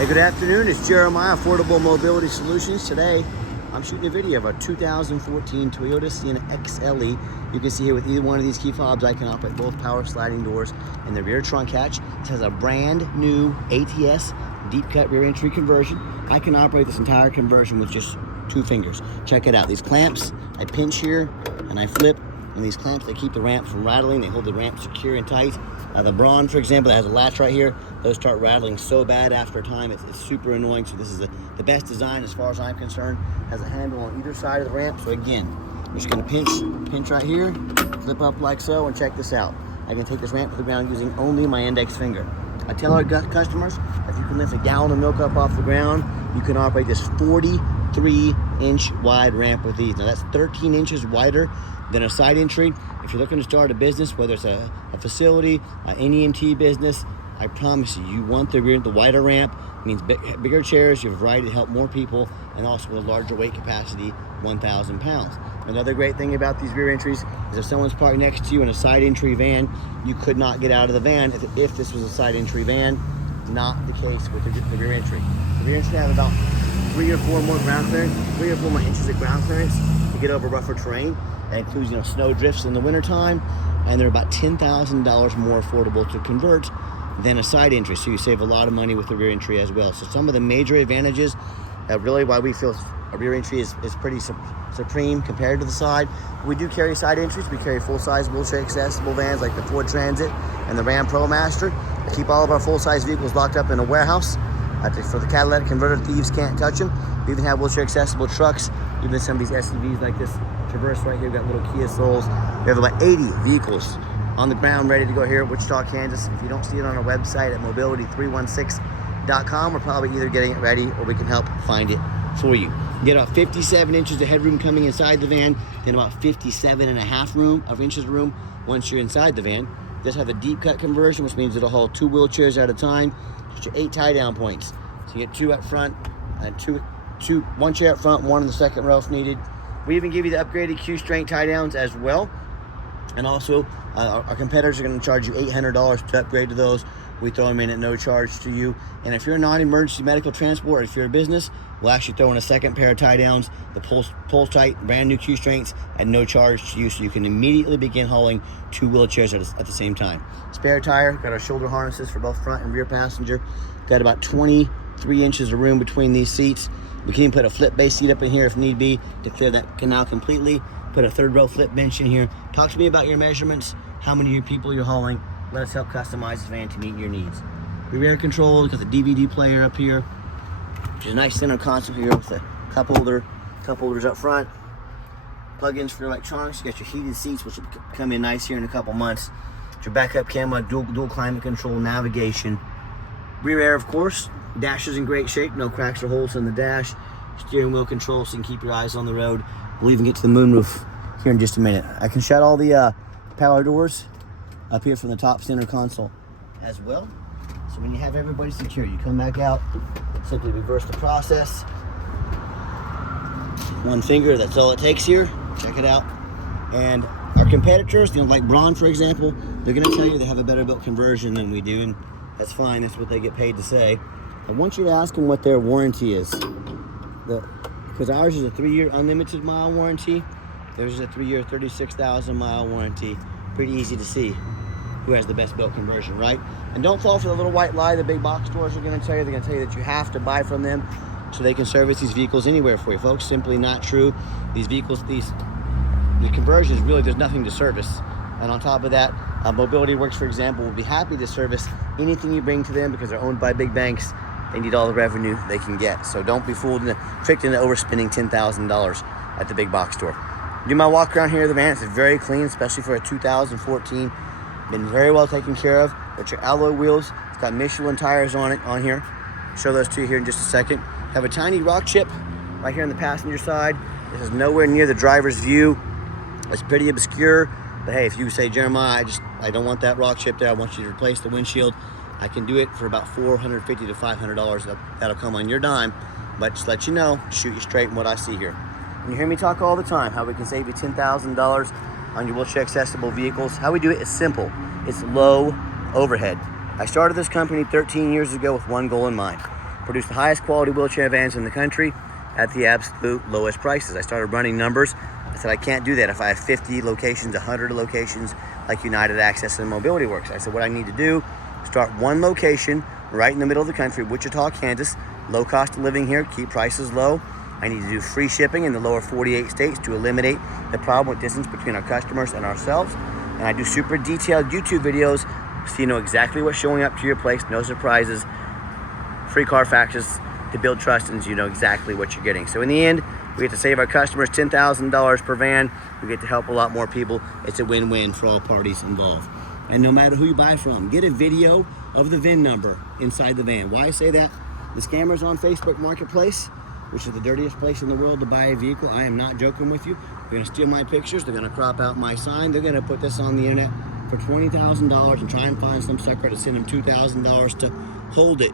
Hey, good afternoon. It's Jeremiah, Affordable Mobility Solutions. Today, I'm shooting a video of a 2014 Toyota Sienna XLE. You can see here with either one of these key fobs, I can operate both power sliding doors and the rear trunk hatch. It has a brand new ATS deep cut rear entry conversion. I can operate this entire conversion with just 2 fingers. Check it out. These clamps, I pinch here and I flip. And these clamps, they keep the ramp from rattling. They hold the ramp secure and tight. The Braun, for example, that has a latch right here. Those start rattling so bad after a time, it's super annoying. So this is the best design as far as I'm concerned. Has a handle on either side of the ramp. So again, I'm just gonna pinch right here, flip up like so, and check this out. I can take this ramp to the ground using only my index finger. I tell our customers, if you can lift a gallon of milk up off the ground, you can operate this 43-inch wide ramp with ease. Now that's 13 inches wider than a side entry. If you're looking to start a business, whether it's a facility, an EMT business, I promise you want the wider ramp. It means bigger chairs, you have a variety to help more people, and also a larger weight capacity, 1,000 pounds. Another great thing about these rear entries is if someone's parked next to you in a side entry van, you could not get out of the van if this was a side entry van. Not the case with the rear entry. The rear entry has about 3 or 4 more ground clearance, 3 or 4 more inches of ground clearance to get over rougher terrain. That includes, snow drifts in the wintertime, and they're about $10,000 more affordable to convert than a side entry. So you save a lot of money with the rear entry as well. So some of the major advantages, really why we feel a rear entry is pretty supreme compared to the side. We do carry side entries. We carry full-size wheelchair accessible vans like the Ford Transit and the Ram ProMaster. We keep all of our full-size vehicles locked up in a warehouse. For the catalytic converter, thieves can't touch them. We even have wheelchair accessible trucks, even some of these SUVs like this Traverse right here. We've got little Kia Souls. We have about 80 vehicles on the ground ready to go here at Wichita, Kansas. If you don't see it on our website at mobility316.com, we're probably either getting it ready or we can help find it for you. You get about 57 inches of headroom coming inside the van, then about 57.5 inches of room once you're inside the van. This has a deep cut conversion, which means it'll hold 2 wheelchairs at a time. Get your 8 tie down points. So you get 2 up front and 1 chair up front, 1 in the second row if needed. We even give you the upgraded Q-Strength tie downs as well. And also, our competitors are going to charge you $800 to upgrade to those. We throw them in at no charge to you. And if you're a non-emergency medical transport, or if you're a business, we'll actually throw in a second pair of tie downs, the Pulse Tight, brand new Q-Strengths at no charge to you, so you can immediately begin hauling 2 wheelchairs at the same time. Spare tire, got our shoulder harnesses for both front and rear passenger. Got about 23 inches of room between these seats. We can even put a flip base seat up in here if need be to clear that canal completely. Put a 3rd row flip bench in here. Talk to me about your measurements, how many people you're hauling. Let us help customize this van to meet your needs. Rear control, got the DVD player up here. Which is a nice center console here with a cup holders up front. Plug-ins for electronics. You got your heated seats, which will come in nice here in a couple months. Your backup camera, dual climate control, navigation. Rear air, of course. Dash is in great shape, no cracks or holes in the dash. Steering wheel control so you can keep your eyes on the road. We'll even get to the moonroof here in just a minute. I can shut all the power doors up here from the top center console as well. So when you have everybody secure, you come back out, simply reverse the process. 1 finger, that's all it takes here. Check it out. And our competitors, like Braun, for example, they're gonna tell you they have a better built conversion than we do, and that's fine, that's what they get paid to say. I want you to ask them what their warranty is. Because ours is a 3-year unlimited mile warranty. Theirs is a 3-year, 36,000 mile warranty. Pretty easy to see who has the best built conversion, right? And don't fall for the little white lie the big box stores are gonna tell you. They're gonna tell you that you have to buy from them so they can service these vehicles anywhere for you. Folks, simply not true. These vehicles, the conversions, really, there's nothing to service. And on top of that, Mobility Works, for example, will be happy to service anything you bring to them because they're owned by big banks. They need all the revenue they can get. So don't be fooled and tricked into overspending $10,000 at the big box store. Do my walk around here. The van is very clean, especially for a 2014. Been very well taken care of. Got your alloy wheels. It's got Michelin tires on here. Show those to you here in just a second. Have a tiny rock chip right here on the passenger side. This is nowhere near the driver's view. It's pretty obscure. But hey, if you say, Jeremiah, I don't want that rock chip there. I want you to replace the windshield. I can do it for about $450 to $500. That'll come on your dime. But just let you know, shoot you straight in what I see here. And you hear me talk all the time how we can save you $10,000 on your wheelchair accessible vehicles. How we do it is simple. It's low overhead. I started this company 13 years ago with one goal in mind. produce the highest quality wheelchair vans in the country at the absolute lowest prices. I started running numbers. I said, I can't do that if I have 50 locations, 100 locations like United Access and Mobility Works. I said, what I need to do, start one location right in the middle of the country, Wichita, Kansas, low cost of living here, keep prices low. I need to do free shipping in the lower 48 states to eliminate the problem with distance between our customers and ourselves. And I do super detailed YouTube videos so you know exactly what's showing up to your place, no surprises, free Carfaxes to build trust, and so you know exactly what you're getting. So in the end, we get to save our customers $10,000 per van. We get to help a lot more people. It's a win-win for all parties involved. And no matter who you buy from, get a video of the VIN number inside the van. Why I say that? The scammers on Facebook Marketplace, which is the dirtiest place in the world to buy a vehicle. I am not joking with you. They're gonna steal my pictures. They're gonna crop out my sign. They're gonna put this on the internet for $20,000 and try and find some sucker to send them $2,000 to hold it.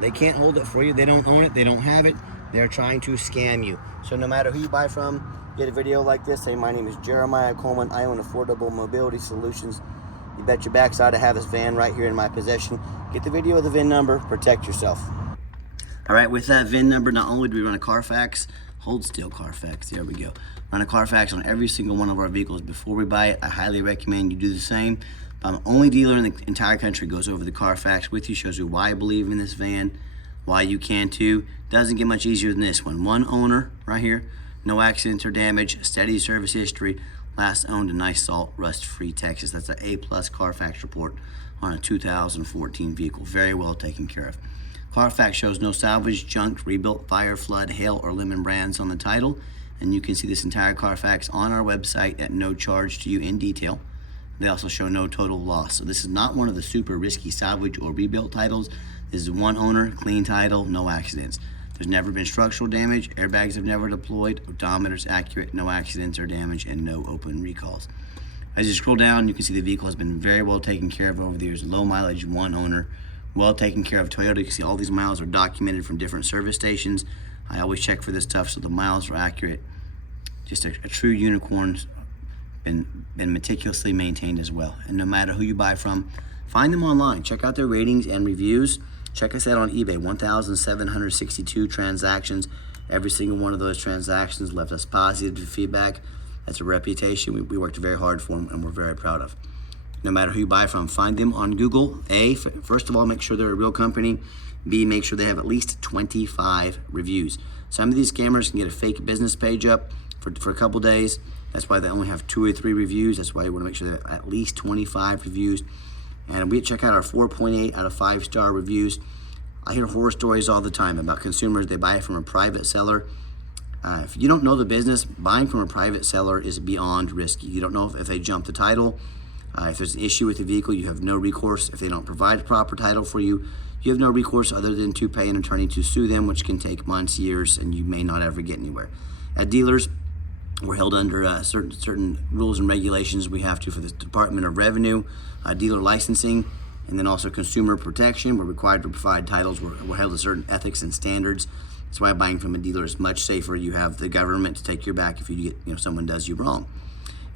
They can't hold it for you. They don't own it. They don't have it. They're trying to scam you. So no matter who you buy from, get a video like this. Say, my name is Jeremiah Coleman. I own Affordable Mobility Solutions. You bet your backside I have this van right here in my possession. Get the video of the VIN number. Protect yourself. All right, with that VIN number, not only do we run a Carfax, hold still Carfax, there we go. Run a Carfax on every single one of our vehicles before we buy it. I highly recommend you do the same. I'm the only dealer in the entire country goes over the Carfax with you, shows you why I believe in this van, why you can too. Doesn't get much easier than this one. One owner right here, no accidents or damage, steady service history, last owned in nice salt, rust-free Texas. That's an A+ Carfax report on a 2014 vehicle. Very well taken care of. Carfax shows no salvage, junk, rebuilt, fire, flood, hail, or lemon brands on the title. And you can see this entire Carfax on our website at no charge to you in detail. They also show no total loss. So this is not one of the super risky salvage or rebuilt titles. This is one owner, clean title, no accidents. There's never been structural damage, airbags have never deployed, odometer's accurate, no accidents or damage, and no open recalls. As you scroll down, you can see the vehicle has been very well taken care of over the years. Low mileage, one owner, well taken care of. Toyota, you can see all these miles are documented from different service stations. I always check for this stuff so the miles are accurate. Just a true unicorn, been meticulously maintained as well. And no matter who you buy from, find them online. Check out their ratings and reviews. Check us out on eBay, 1,762 transactions. Every single one of those transactions left us positive feedback. That's a reputation we worked very hard for and we're very proud of. No matter who you buy from, find them on Google. A, first of all, make sure they're a real company. B, make sure they have at least 25 reviews. Some of these scammers can get a fake business page up for a couple days. That's why they only have 2 or 3 reviews. That's why you want to make sure they have at least 25 reviews. And we check out our 4.8 out of 5-star reviews. I hear horror stories all the time about consumers. They buy it from a private seller. If you don't know the business, buying from a private seller is beyond risky. You don't know if they jump the title. If there's an issue with the vehicle, you have no recourse. If they don't provide proper title for you, you have no recourse other than to pay an attorney to sue them, which can take months, years, and you may not ever get anywhere. At dealers, we're held under certain rules and regulations we have to for the Department of Revenue, dealer licensing, and then also consumer protection. We're required to provide titles. We're held to certain ethics and standards. That's why buying from a dealer is much safer. You have the government to take your back if you get, someone does you wrong.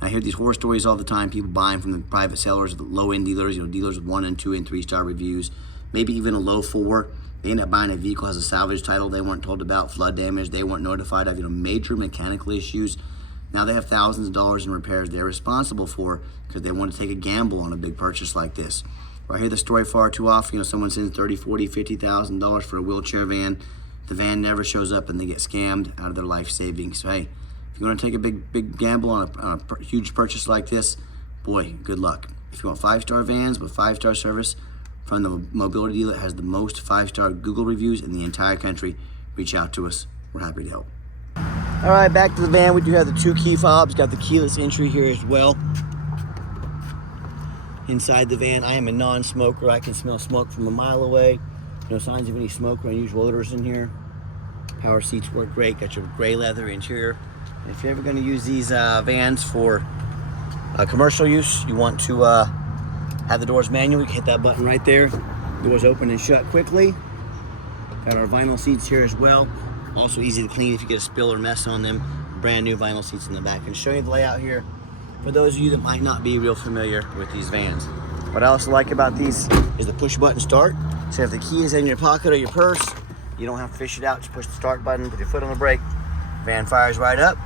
I hear these horror stories all the time. People buying from the private sellers, the low-end dealers, dealers with 1 and 2 and 3-star reviews, maybe even a low 4. They end up buying a vehicle has a salvage title they weren't told about, flood damage they weren't notified of, major mechanical issues. Now they have thousands of dollars in repairs they're responsible for because they want to take a gamble on a big purchase like this. Or I hear the story far too often. Someone sends $30,000, $40,000, $50,000 for a wheelchair van. The van never shows up and they get scammed out of their life savings. So hey, if you want to take a big gamble on a huge purchase like this, boy, good luck. If you want 5-star vans with 5-star service from the mobility dealer that has the most 5-star Google reviews in the entire country, reach out to us. We're happy to help. All right, back to the van. We do have the 2 key fobs, got the keyless entry here as well. Inside the van, I am a non-smoker. I can smell smoke from a mile away. No signs of any smoke or unusual odors in here. Power seats work great. Got your gray leather interior. And if you're ever going to use these vans for commercial use, you want to have the doors manual, you can hit that button right there. Doors open and shut quickly. Got our vinyl seats here as well. Also easy to clean if you get a spill or mess on them. Brand new vinyl seats in the back. And show you the layout here for those of you that might not be real familiar with these vans. What I also like about these is the push button start. So if the key is in your pocket or your purse, you You don't have to fish it out. Just push the start button, put your foot on the brake. Van fires right up.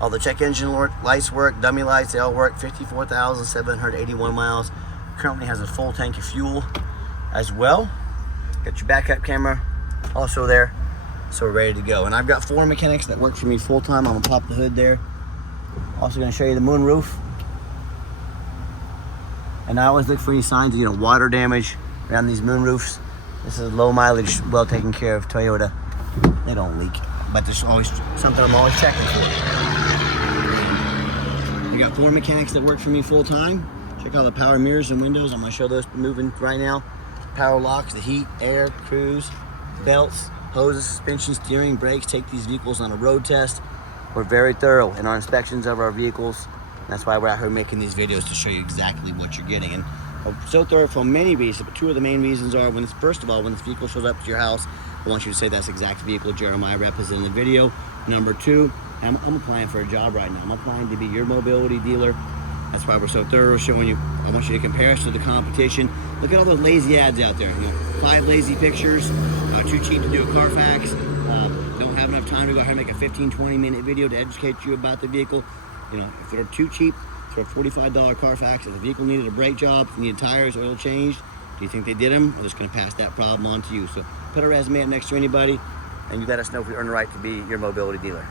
All the check engine lights work, dummy lights, they all work. 54,781 miles. Currently has a full tank of fuel as well. Got your backup camera also there. So we're ready to go. And I've got 4 mechanics that work for me full time. I'm gonna pop the hood there. Also gonna show you the moonroof. And I always look for any signs of water damage around these moonroofs. This is low mileage, well taken care of Toyota. They don't leak, but there's always something I'm always checking for. I got 4 mechanics that work for me full time. Check out the power mirrors and windows. I'm gonna show those moving right now. Power locks, the heat, air, cruise, belts, hoses, suspension, steering, brakes. Take these vehicles on a road test. We're very thorough in our inspections of our vehicles. That's why we're out here making these videos to show you exactly what you're getting. And I'm so thorough for many reasons, but 2 of the main reasons are first of all, when this vehicle shows up to your house, I want you to say that's the exact vehicle Jeremiah represented in the video. Number 2, I'm applying for a job right now. I'm applying to be your mobility dealer. That's why we're so thorough, showing you. I want you to compare us to the competition. Look at all those lazy ads out there. 5 lazy pictures, too cheap to do a Carfax, don't have enough time to go ahead and make a 15-20 minute video to educate you about the vehicle. If they're too cheap for a $45 Carfax, if the vehicle needed a brake job, needed tires, oil changed, do you think they did them? We're just going to pass that problem on to you. So put a resume up next to anybody, and you let us know if we earn the right to be your mobility dealer.